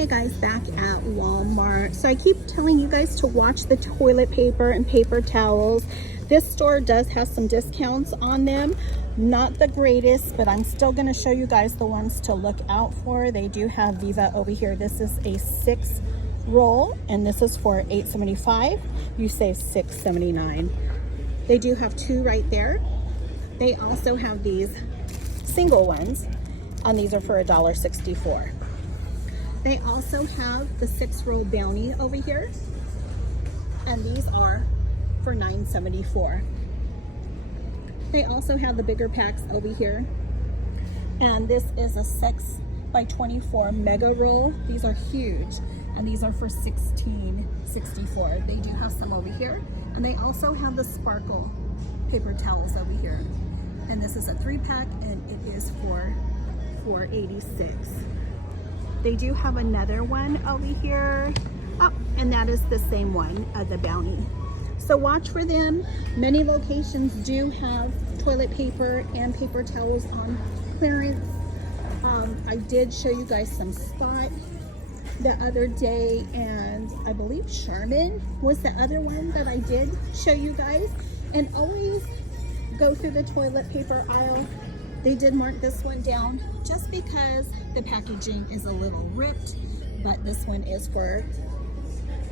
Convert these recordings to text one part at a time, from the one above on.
Hey guys, back at Walmart. So I keep telling you guys to watch the toilet paper and paper towels. This store does have some discounts on them. Not the greatest, but I'm still going to show you guys the ones to look out for. They do have Viva over here. This is a 6 roll and this is for $8.75. You save $6.79. They do have 2 right there. They also have these single ones and these are for $1.64. They also have the 6 roll Bounty over here, and these are for $9.74. They also have the bigger packs over here, and this is a 6 by 24 mega roll. These are huge, and these are for $16.64. They do have some over here, and they also have the sparkle paper towels over here, and this is a 3-pack, and it is for $4.86. They do have another one over here. Oh, and that is the same one, the Bounty. So watch for them. Many locations do have toilet paper and paper towels on clearance. I did show you guys some Spot the other day, and I believe Charmin was the other one that I did show you guys. And always go through the toilet paper aisle. They did mark this one down just because the packaging is a little ripped, but this one is for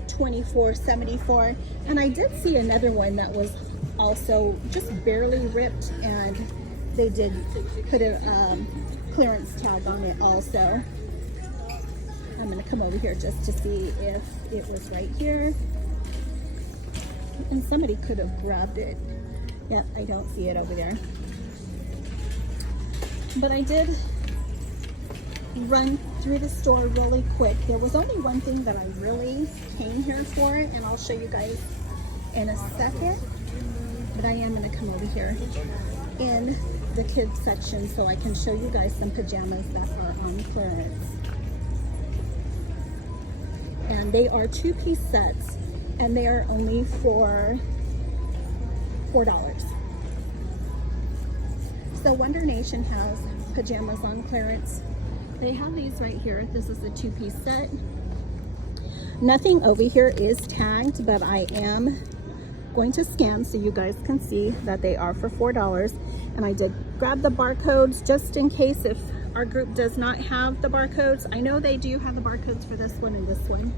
$24.74. And I did see another one that was also just barely ripped, and they did put a clearance tag on it also. I'm gonna come over here just to see if it was right here. And somebody could have grabbed it. Yeah, I don't see it over there. But I did run through the store really quick. There was only one thing that I really came here for, and I'll show you guys in a second. But I am going to come over here in the kids section so I can show you guys some pajamas that are on clearance. And they are 2-piece sets, and they are only for $4. So Wonder Nation has pajamas on clearance. They have these right here. This is a 2-piece set. Nothing over here is tagged, but I am going to scan so you guys can see that they are for $4. And I did grab the barcodes just in case if our group does not have the barcodes. I know they do have the barcodes for this one and this one,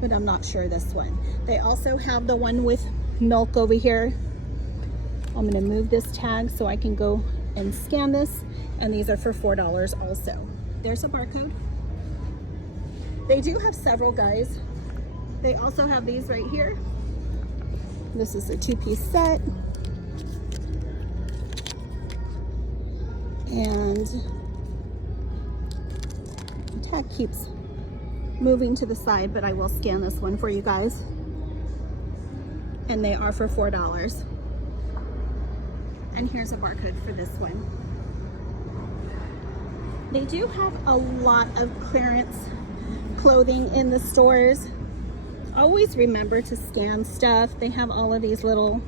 but I'm not sure this one. They also have the one with milk over here. I'm going to move this tag so I can go and scan this, and these are for $4 also. There's a barcode. They do have several, guys. They also have these right here. This is a 2-piece set, and the tag keeps moving to the side, but I will scan this one for you guys, and they are for $4. And here's a barcode for this one. They do have a lot of clearance clothing in the stores. Always remember to scan stuff. They have all of these little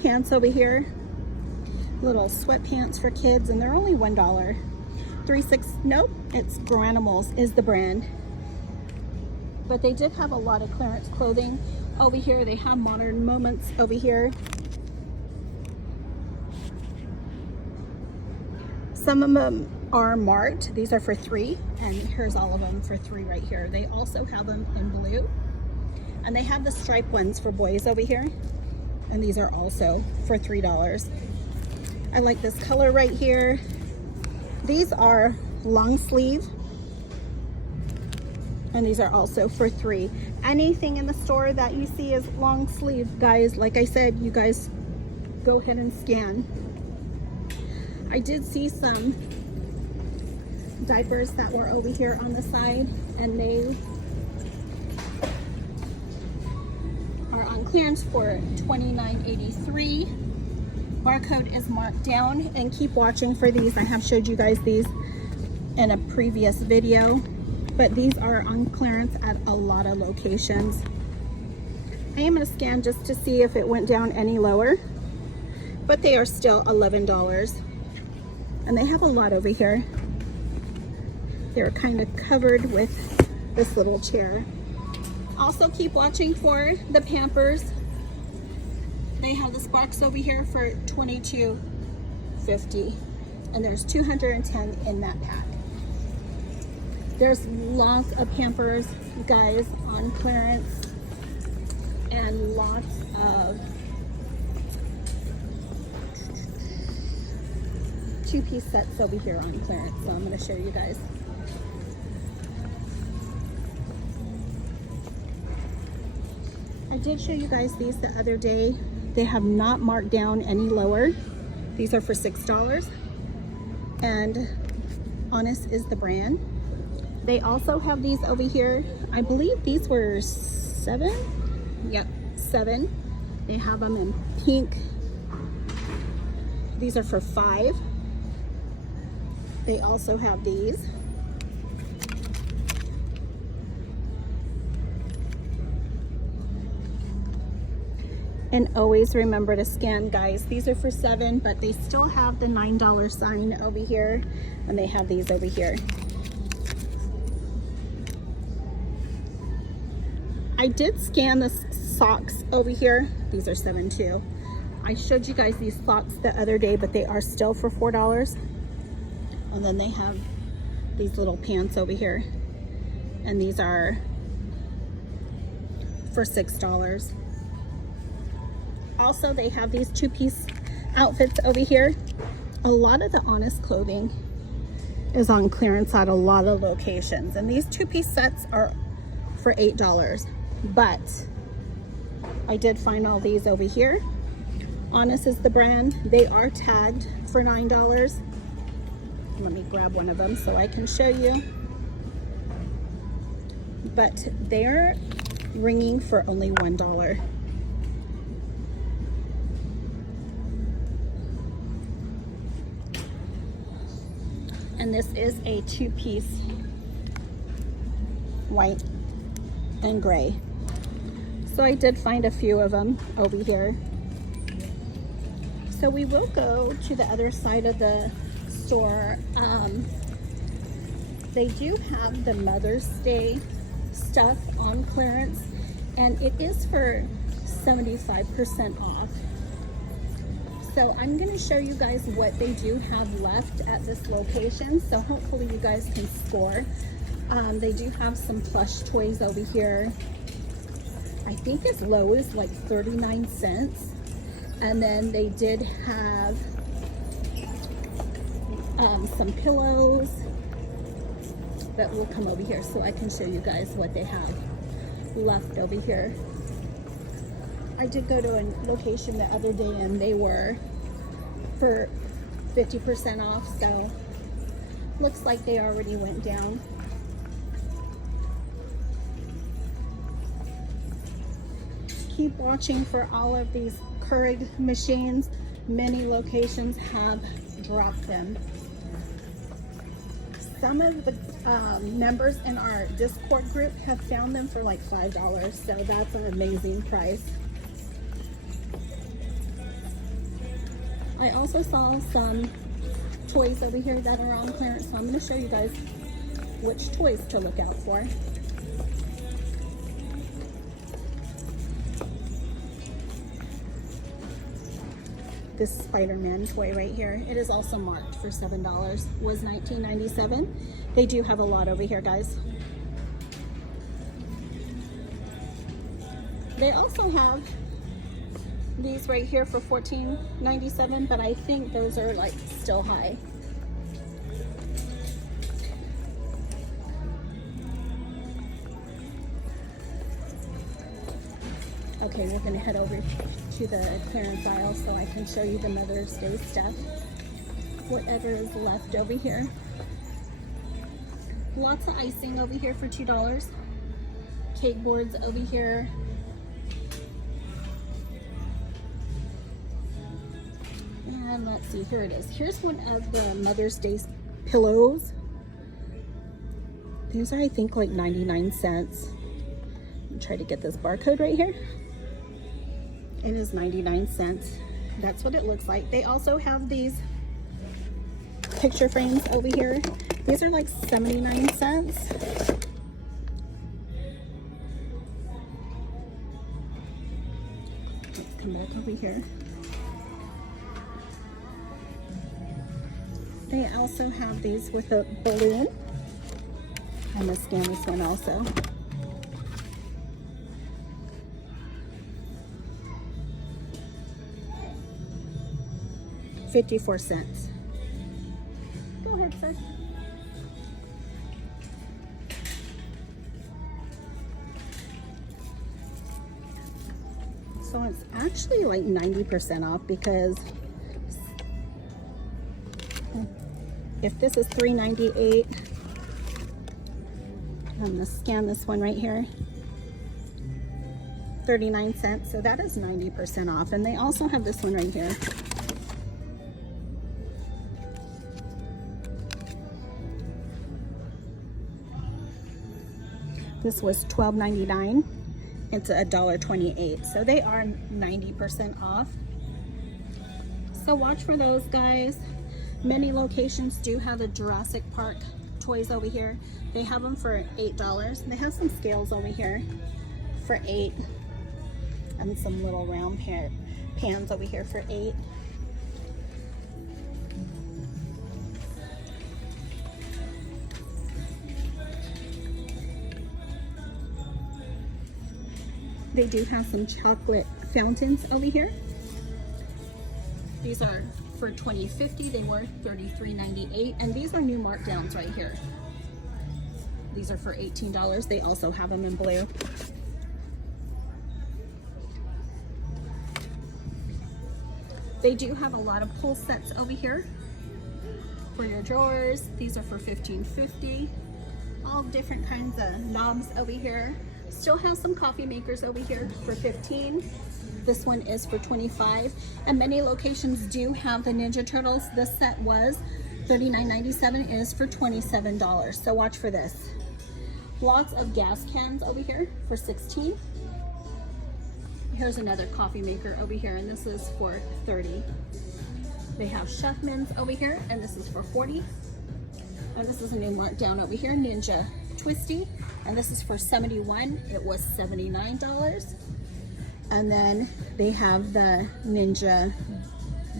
pants over here, little sweatpants for kids, and they're only $1. Nope, it's Granimals is the brand. But they did have a lot of clearance clothing over here. They have Modern Moments over here. Some of them are marked. These are for $3, and here's all of them for $3 right here. They also have them in blue, and they have the striped ones for boys over here, and these are also for $3. I like this color right here. These are long sleeve, and these are also for $3. Anything in the store that you see is long sleeve, guys, like I said, you guys go ahead and scan. I did see some diapers that were over here on the side, and they are on clearance for $29.83. Barcode is marked down, and keep watching for these. I have showed you guys these in a previous video, but these are on clearance at a lot of locations. I am going to scan just to see if it went down any lower, but they are still $11. And they have a lot over here. They're kind of covered with this little chair. Also keep watching for the Pampers. They have this box over here for $22.50, and there's 210 in that pack. There's lots of Pampers, guys, on clearance, and lots of two-piece sets over here on clearance. So I'm going to show you guys. I did show you guys these the other day. They have not marked down any lower. These are for $6, and Honest is the brand. They also have these over here. I believe these were $7. Yep, $7. They have them in pink. These are for $5. They also have these. And always remember to scan, guys. These are for $7, but they still have the $9 sign over here, and they have these over here. I did scan the socks over here. These are $7 too. I showed you guys these socks the other day, but they are still for $4. And then they have these little pants over here, and these are for $6. Also, they have these two-piece outfits over here. A lot of the Honest clothing is on clearance at a lot of locations, and these two-piece sets are for $8. But I did find all these over here. Honest is the brand. They are tagged for $9. Let me grab one of them so I can show you. But they're ringing for only $1. And this is a two-piece, white and gray. So I did find a few of them over here. So we will go to the other side of the store. They do have the Mother's Day stuff on clearance, and it is for 75% off. So I'm going to show you guys what they do have left at this location, so hopefully you guys can score. They do have some plush toys over here. I think as low as like 39 cents. And then they did have some pillows that will come over here so I can show you guys what they have left over here. I did go to a location the other day and they were for 50% off, so looks like they already went down. Keep watching for all of these Keurig machines. Many locations have dropped them. Some of the members in our Discord group have found them for like $5, so that's an amazing price. I also saw some toys over here that are on clearance, so I'm going to show you guys which toys to look out for. This Spider-Man toy right here, it is also marked for $7, was $19.97. They do have a lot over here, guys. They also have these right here for $14.97, but I think those are like still high. Okay, we're gonna head over to the clearance aisle so I can show you the Mother's Day stuff. Whatever is left over here. Lots of icing over here for $2. Cake boards over here. And let's see, here it is. Here's one of the Mother's Day pillows. These are, I think, like 99 cents. I'll try to get this barcode right here. It is 99 cents. That's what it looks like. They also have these picture frames over here. These are like 79 cents. over here. They also have these with a balloon. I'm gonna scan this one also. $0.54. Go ahead, sir. So it's actually like 90% off, because if this is $3.98, I'm gonna scan this one right here, 39 cents. So that is 90% off. And they also have this one right here. This was $12.99. It's $1.28. So they are 90% off. So watch for those, guys. Many locations do have the Jurassic Park toys over here. They have them for $8. They have some scales over here for $8. And some little round pans over here for $8. They do have some chocolate fountains over here. These are for $20.50. They were $33.98. And these are new markdowns right here. These are for $18. They also have them in blue. They do have a lot of pull sets over here for your drawers. These are for $15.50. All different kinds of knobs over here. Still have some coffee makers over here for $15. This one is for $25. And many locations do have the Ninja Turtles. This set was $39.97, is for $27. So watch for this. Lots of gas cans over here for $16. Here's another coffee maker over here, and this is for $30. They have Chefman's over here, and this is for $40. And this is a new markdown over here, Ninja Twisty, and this is for $71. It was $79. And then they have the Ninja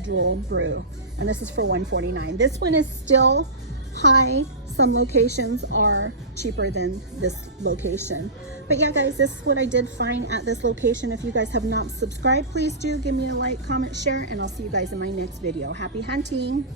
Drool Brew, and this is for $149. This one is still high. Some locations are cheaper than this location. But yeah, guys, this is what I did find at this location. If you guys have not subscribed, please do give me a like, comment, share, and I'll see you guys in my next video. Happy hunting!